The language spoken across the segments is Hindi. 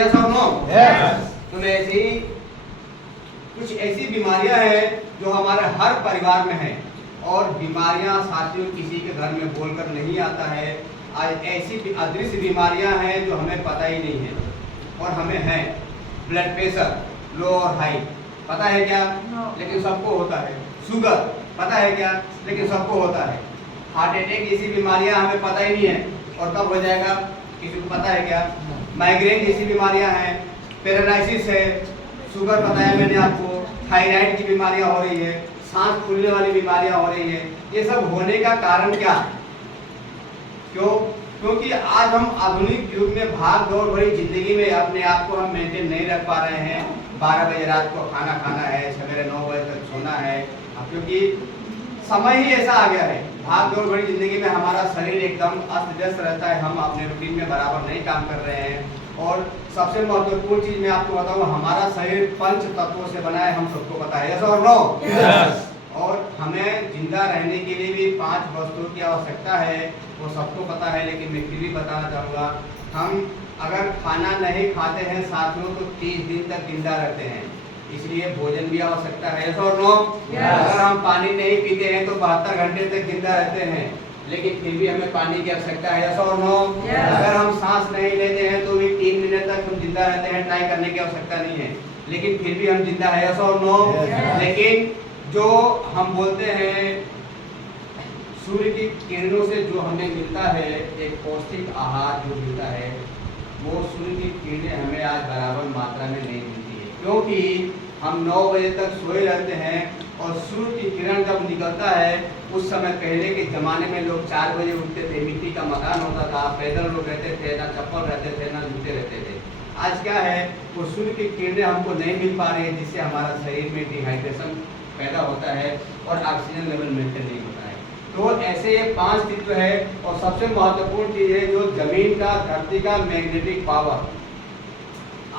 यस और नो? तो ऐसे ही कुछ ऐसी बीमारियां हैं जो हमारे हर परिवार में हैं, और बीमारियां साथियों किसी के घर में बोलकर नहीं आता है। आज ऐसी अदृश्य बीमारियां हैं जो हमें पता ही नहीं है और हमें है। ब्लड प्रेशर लो और हाई पता है क्या? लेकिन सबको होता है। शुगर पता है क्या? लेकिन सबको होता है। हार्ट अटैक जैसी बीमारियां हमें पता ही नहीं है और कब हो जाएगा किसी को पता है क्या? माइग्रेन जैसी बीमारियां हैं, पैरालिसिस है, शुगर बताया मैंने आपको, थायराइड की बीमारियां हो रही है, सांस फूलने वाली बीमारियां हो रही है। ये सब होने का कारण क्या? क्यों? क्योंकि आज हम आधुनिक युग में भाग दौड़ भरी जिंदगी में अपने आप को हम मेंटेन नहीं रख पा रहे हैं। 12 बजे रात को खाना खाना है, सवेरे 9 बजे तक सोना है, क्योंकि समय ही ऐसा आ गया है। भाग दौड़ भरी जिंदगी में हमारा शरीर एकदम अस्त व्यस्त रहता है, हम अपने रूटीन में बराबर नहीं काम कर रहे हैं। और सबसे महत्वपूर्ण चीज मैं आपको बताऊं, हमारा शरीर पंच तत्वों से बना है, हम सबको पता है, यस और नो? और हमें जिंदा रहने के लिए भी 5 वस्तुओं की आवश्यकता है, वो सबको पता है, लेकिन मैं फिर भी बताना चाहूँगा। हम अगर खाना नहीं खाते हैं साथियों तो 30 दिन तक जिंदा रहते हैं, इसलिए भोजन भी आवश्यकता है, यस और नो? अगर हम पानी नहीं पीते हैं तो 72 घंटे तक जिंदा रहते हैं, लेकिन फिर भी हमें पानी की आवश्यकता है, यस और नो? अगर हम सांस नहीं लेते हैं तो भी 3 मिनट तक हम जिंदा रहते हैं, ट्राई करने की आवश्यकता नहीं है, लेकिन फिर भी हम जिंदा है, यस और नो? लेकिन जो हम बोलते हैं सूर्य की किरणों से जो हमें मिलता है, एक पौष्टिक आहार जो मिलता है, वो सूर्य की किरणें हमें आज बराबर मात्रा में नहीं मिलती है, क्योंकि हम 9 बजे तक सोए रहते हैं और सूर्य की किरण जब निकलता है, उस समय पहले के जमाने में लोग 4 बजे उठते थे, मिट्टी का मकान होता था, पैदल लोग रहते थे, ना चप्पल रहते थे, ना जूते रहते थे। आज क्या है, वो सूर्य की किरणें हमको नहीं मिल पा रही है, जिससे हमारा शरीर में डिहाइड्रेशन पैदा होता है और ऑक्सीजन लेवल मेंटेन नहीं होता है। तो ऐसे ये 5 तत्व है, और सबसे महत्वपूर्ण चीज है जो जमीन का, धरती का मैग्नेटिक पावर।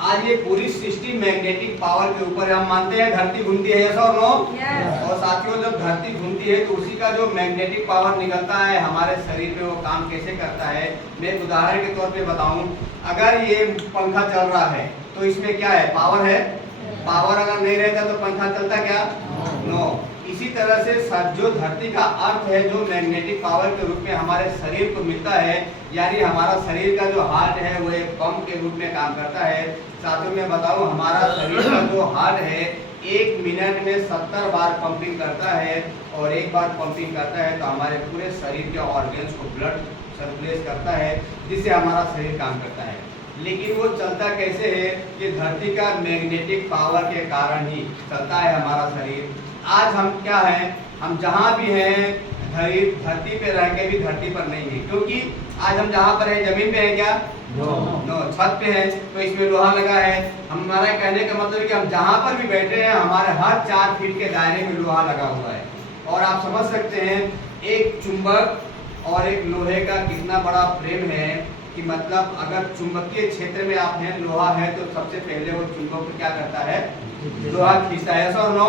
आज ये पूरी सृष्टि मैग्नेटिक पावर के ऊपर हम मानते हैं धरती घूमती है, यस और नो? और साथियों जब धरती घूमती है तो उसी का जो मैग्नेटिक पावर निकलता है हमारे शरीर में, वो काम कैसे करता है मैं एक उदाहरण के तौर पे बताऊं। अगर ये पंखा चल रहा है तो इसमें क्या है? पावर है। पावर अगर नहीं रहता तो पंखा चलता क्या? नो। इसी तरह से जो धरती का अर्थ है, जो मैग्नेटिक पावर के रूप में हमारे शरीर को मिलता है, यानी हमारा शरीर का जो हार्ट है वो एक पंप के रूप में काम करता है। साथियों में बताऊं, हमारा शरीर का जो हार्ट है 1 मिनट में 70 बार पंपिंग करता है, और एक बार पंपिंग करता है तो हमारे पूरे शरीर के ऑर्गन्स को ब्लड सर्कुलेट करता है, जिससे हमारा शरीर काम करता है। लेकिन वो चलता कैसे है कि धरती का मैग्नेटिक पावर के कारण ही चलता है हमारा शरीर। आज हम क्या हैं, हम जहाँ भी हैं धरती पे रह के भी धरती पर नहीं है, क्योंकि आज हम जहाँ पर हैं जमीन पे है क्या? नो। छत पे है तो इसमें लोहा लगा है। हमारा कहने का मतलब है कि हम जहाँ पर भी बैठे हैं हमारे हर 4 फीट के दायरे में लोहा लगा हुआ है। और आप समझ सकते हैं एक चुंबक और एक लोहे का कितना बड़ा प्रेम है, कि मतलब अगर चुंबकीय क्षेत्र में आप हैं, लोहा है, तो सबसे पहले वो चुंबक को क्या करता है? लोहा खींचता है, और नो?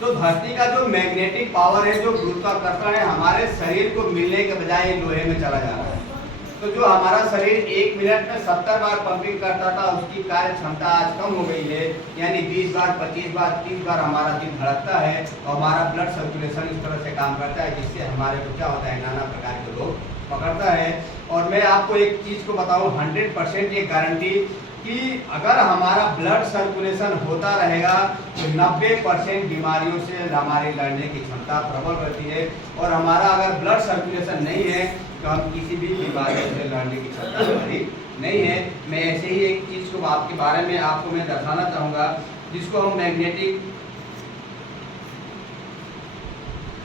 तो धरती का जो मैग्नेटिक पावर है, जो गुरुत्वाकर्षण है, हमारे शरीर को मिलने के बजाय लोहे में चला जा रहा है। तो जो हमारा शरीर 1 मिनट में 70 बार पंपिंग करता था, उसकी कार्य क्षमता आज कम हो गई है, यानी 20 बार, 25 बार, 30 बार हमारा दिल धड़कता है और हमारा ब्लड सर्कुलेशन इस तरह से काम करता है, जिससे हमारे को क्या होता है, नाना प्रकार के रोग पकड़ता है। और मैं आपको एक चीज को बताऊं, 100% ये गारंटी कि अगर हमारा ब्लड सर्कुलेशन होता रहेगा तो 90% बीमारियों से हमारी लड़ने की क्षमता प्रबल रहती है, और हमारा अगर ब्लड सर्कुलेशन नहीं है तो हम किसी भी बीमारी से लड़ने की क्षमता हमारी नहीं है। मैं ऐसे ही एक चीज को आपके बारे में आपको मैं दर्शाना चाहूँगा, जिसको हम मैग्नेटिक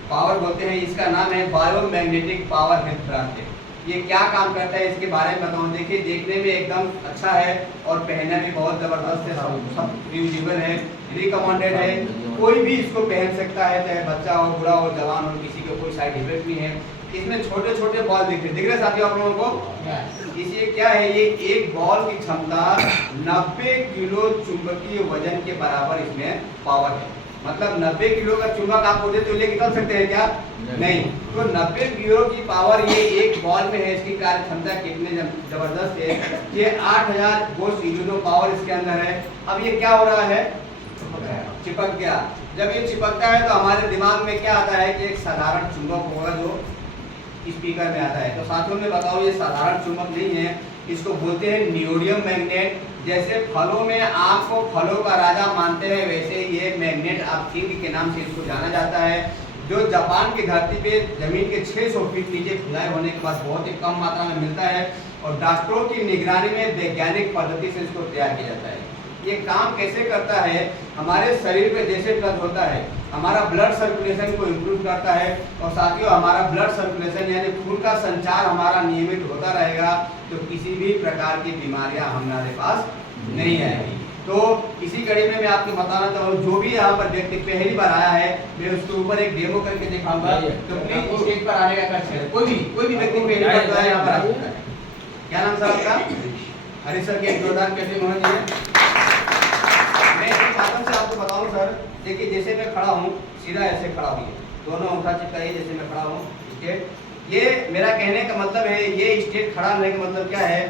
पावर बोलते हैं। इसका नाम है बायोमैग्नेटिक पावर हेल्थ ब्रांच। ये क्या काम करता है इसके बारे में बताऊँ। देखिए, देखने में एकदम अच्छा है और पहनना भी बहुत ज़बरदस्त है, सब यूजेबल है, रिकमेंडेड है, कोई भी इसको पहन सकता है, चाहे बच्चा हो, बूढ़ा हो, जवान हो, किसी को कोई साइड इफेक्ट नहीं है। इसमें छोटे छोटे बॉल दिख रहे साथियों आप लोगों को। इसे क्या है, ये एक बॉल की क्षमता 90 किलो चुंबकीय वजन के बराबर इसमें पावर है। मतलब 90 किलो का चुंबक आप बोले तो ले निकल सकते हैं क्या? नहीं। तो 90 किलो की पावर ये एक बॉल में है, इसकी कार्य क्षमता कितने जबरदस्त है। ये 8000 वोल्ट इल्यूमिनो पावर इसके अंदर है। अब ये क्या हो रहा है? चिपक गया। जब ये चिपकता है तो हमारे दिमाग में क्या आता है कि एक साधारण चुंबक होगा जो स्पीकर में आता है। तो साथियों में बताओ, ये साधारण चुंबक नहीं है, इसको बोलते हैं नियोडियम मैग्नेट। जैसे फलों में आम को फलों का राजा मानते हैं, वैसे ये मैग्नेट आप किंग के नाम से इसको जाना जाता है, जो जापान की धरती पे जमीन के 600 फीट नीचे खुदाई होने के बाद बहुत ही कम मात्रा में मिलता है और डॉक्टरों की निगरानी में वैज्ञानिक पद्धति से इसको तैयार किया जाता है। ये काम कैसे करता है? हमारे शरीर पे जैसे टच होता है, हमारा ब्लड सर्कुलेशन को इम्प्रूव करता है और साथियों हमारा ब्लड सर्कुलेशन यानी खून का संचार हमारा नियमित होता रहेगा तो किसी भी प्रकार की बीमारियां हमारे पास नहीं आएगी। तो इसी कड़ी में मैं आपको बताना चाहूँ, जो भी यहाँ पर व्यक्ति पहली बार आया है मैं उसके ऊपर एक डेमो करके दिखाऊंगा, तो प्लीज स्टेज पर आने का कष्ट है। कोई भी व्यक्ति पहली बार जो है यहाँ पर आ सकता है। क्या नाम सर आपका? हरी सर के एक जोरदार कैसे होना चाहिए। मैं एक माध्यम से आपको बताऊं सर, देखिए जैसे मैं खड़ा हूँ सीधा ऐसे खड़ा हुई, दोनों अंगूठा चिपकाइए जैसे मैं खड़ा हूँ स्ट्रेट। ये मेरा कहने का मतलब है, ये स्ट्रेट खड़ा रहने का मतलब क्या है?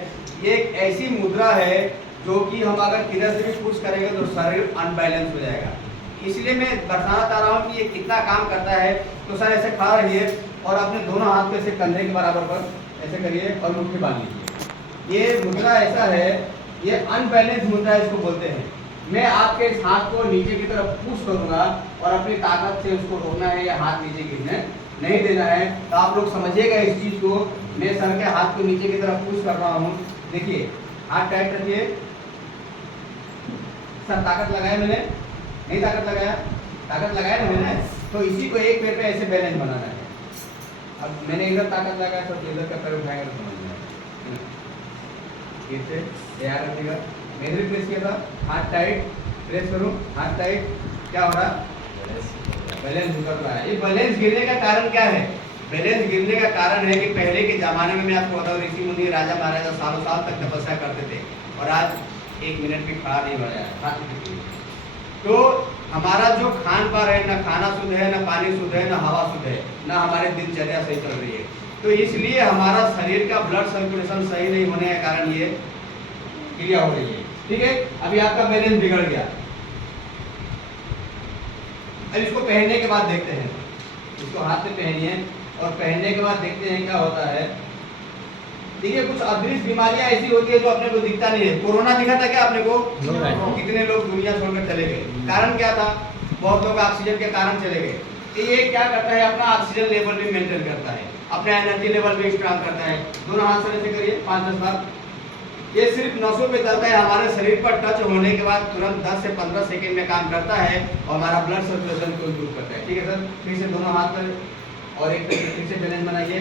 ये एक ऐसी मुद्रा है जो कि हम अगर किधर से भी पुश करेंगे तो शरीर अनबैलेंस हो जाएगा। इसलिए मैं बताना चाह रहा हूँ कि ये कितना काम करता है। तो सर ऐसे खड़ा रहिए और अपने दोनों हाथ को ऐसे कंधे के बराबर पर ऐसे करिए और मुट्ठी बांध लीजिए। ये मुद्रा ऐसा है, ये अनबैलेंस मुद्रा इसको बोलते हैं। मैं आपके इस हाथ को नीचे की तरफ पुश करूंगा और अपनी ताकत से उसको रोकना है या हाथ नीचे गिरने नहीं देना है। तो आप लोग समझिएगा इस चीज को। मैं सर के हाथ को नीचे की तरफ पुश कर रहा हूँ, देखिए हाथ टाइट रखिए। सर ताकत लगाया मैंने? नहीं ताकत लगाया? ताकत लगाया ना मैंने। तो इसी को एक पैर पे ऐसे बैलेंस बनाना है। अब मैंने इधर ताकत लगाया तो इधर का पैर उठाएंगे तो समझ में फिर से तैयार रखिएगा। मैंने प्रेस किया था, हाथ टाइट, प्रेस करूं, हाथ टाइट, क्या हो रहा? बैलेंस उतर रहा है। ये बैलेंस गिरने का कारण क्या है? बैलेंस गिरने का कारण है कि पहले के जमाने में मैं आपको बताऊं, ऋषि मुनि राजा महाराजा सालों साल तक तपस्या करते थे और आज 1 मिनट भी खड़ा नहीं बढ़ाया। तो हमारा जो खान पान है, ना खाना शुद्ध है, ना पानी शुद्ध है, ना हवा शुद्ध है, ना हमारी दिनचर्या सही चल रही है। तो इसलिए हमारा शरीर का ब्लड सर्कुलेशन सही नहीं होने के कारण ये क्रिया हो रही है। ठीक है, अभी आपका बैलेंस बिगड़ गया। अब इसको पहनने के बाद देखते हैं, इसको हाथ में पहनिए और पहनने के बाद देखते हैं क्या होता है। देखिए कुछ अदृश्य बीमारियां ऐसी होती है जो अपने को दिखता नहीं है। कोरोना दिखा था क्या आपने को? कितने लोग दुनिया छोड़कर चले गए, कारण क्या था? बहुत लोग ऑक्सीजन के कारण चले गए। तो ये क्या करता है? अपना ऑक्सीजन लेवल भी मेंटेन करता है, अपना एनर्जी लेवल भी स्ट्रांग करता है। दोनों हाथ से ऐसे करिए 5-10 बार। ये सिर्फ नसों पे चलता है, हमारे शरीर पर टच होने के बाद तुरंत 10 से 15 सेकंड में काम करता है और हमारा ब्लड सर्कुलेशन को इम्प्रूव करता है। ठीक है सर, फिर से दोनों हाथ पर और एक फिर से बैलेंस बनाइए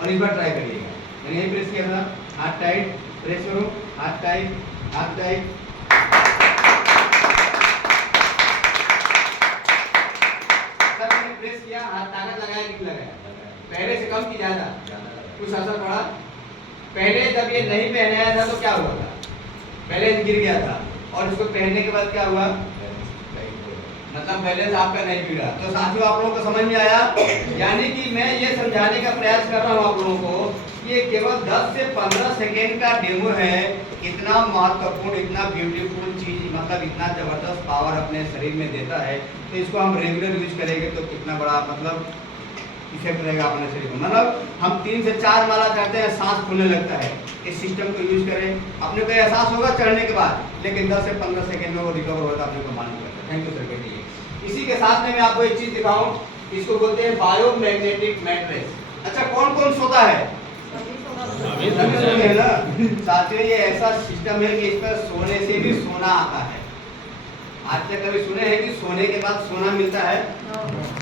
और इस बार ट्राई करिएगा। मैंने यही प्रेस किया था, हाथ टाइट, प्रेस करो, हाथ टाइट, हाथ टाइट। सर मैंने प्रेस किया, हाथ ताकत लगाया कि लगाया? पहले से कम की ज्यादा? कुछ असर पड़ा? पहले जब ये नहीं पहनाया था तो क्या हुआ था? बैलेंस गिर गया था और इसको पहनने के बाद क्या हुआ? मतलब बैलेंस आपका नहीं बिगड़ा। तो साथियों आप लोगों को समझ में आया? यानी कि मैं ये समझाने का प्रयास कर रहा हूँ आप लोगों को, ये केवल 10 से 15 सेकेंड का डेमो है। इतना महत्वपूर्ण, इतना ब्यूटीफुल चीज, मतलब इतना जबरदस्त पावर अपने शरीर में देता है। तो इसको हम रेगुलर यूज करेंगे तो कितना बड़ा मतलब इफेक्ट रहेगा अपने शरीर को। मतलब हम 3 से 4 माला करते हैं, सांस फूलने लगता है। इस सिस्टम को यूज करें, अपने को एहसास होगा चढ़ने के बाद, लेकिन 10 से 15 सेकंड में वो रिकवर होगा, अपने को मालूम पड़ता है। थैंक यू सर के लिए। इसी के साथ में मैं आपको एक चीज दिखाऊं, इसको बोलते हैं बायोमैग्नेटिक मैट्रेस। अच्छा कौन कौन सोता है? सभी सोते हैं ना। साथियों ये ऐसा सिस्टम है कि इस पर सोने से भी सोना आता है। आज तक कभी सुने हैं कि सोने के बाद सोना मिलता है?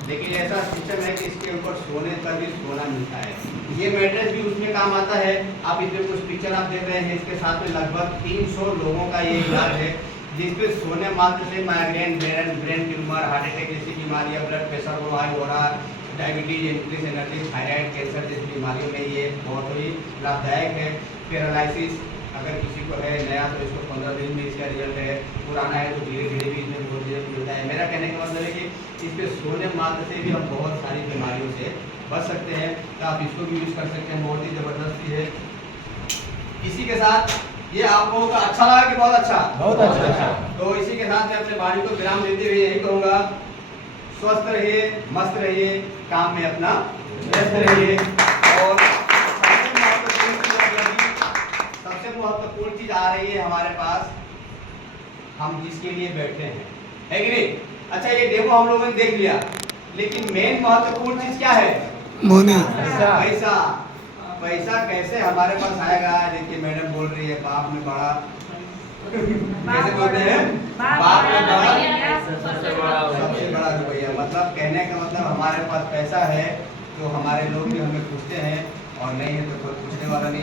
लेकिन ऐसा सिस्टम है कि इसके ऊपर सोने पर भी सोना मिलता है। ये मैट्रेस भी उसमें काम आता है। आप इसमें कुछ पिक्चर आप देख रहे हैं, इसके साथ में लगभग 300 लोगों का ये इलाज है, जिसपे सोने मात्र से migraine, brain tumour, heart attack जैसी बीमारियां, ब्लड प्रेशर वो हाई हो रहा, diabetes, increase energy, thyroid, cancer जैसी बीमारियों में ये बहुत ही लाभदायक है। पैरालिसिस, अगर किसी को है नया तो इसको 15 दिन में इसका रिजल्ट है, पुराना है तो धीरे धीरे भी इसमें बहुत रिजल्ट मिलता है। मेरा कहने का मतलब है कि इस पे सोने मात्र से भी हम बहुत सारी बीमारियों से बच सकते हैं, तो आप इसको भी यूज़ कर सकते हैं। बहुत ही ज़बरदस्त चीज़ है। इसी के साथ ये आप लोगों का अच्छा लगा कि बहुत अच्छा? बहुत अच्छा। तो इसी के साथ मैं अपने वाणी को विराम देते हुए यही कहूँगा, स्वस्थ रहिए, मस्त रहिए, काम में अपना व्यस्त रहिए। और सबसे महत्वपूर्ण चीज आ रही है हमारे पास, हम जिसके लिए बैठे हैं, है कि नहीं? अच्छा, ये डेमो हम लोगों ने देख लिया, लेकिन मेन महत्वपूर्ण चीज क्या है? पैसा। पैसा कैसे हमारे पास आएगा? देखिए मैडम बोल रही है, बाप में बड़ा कैसे बोलते हैं? बाप में बड़ा सबसे बड़ा रुपया। मतलब कहने का मतलब हमारे पास पैसा है तो हमारे लोग भी हमें पूछते हैं, और नहीं है तो कोई पूछने वाला नहीं।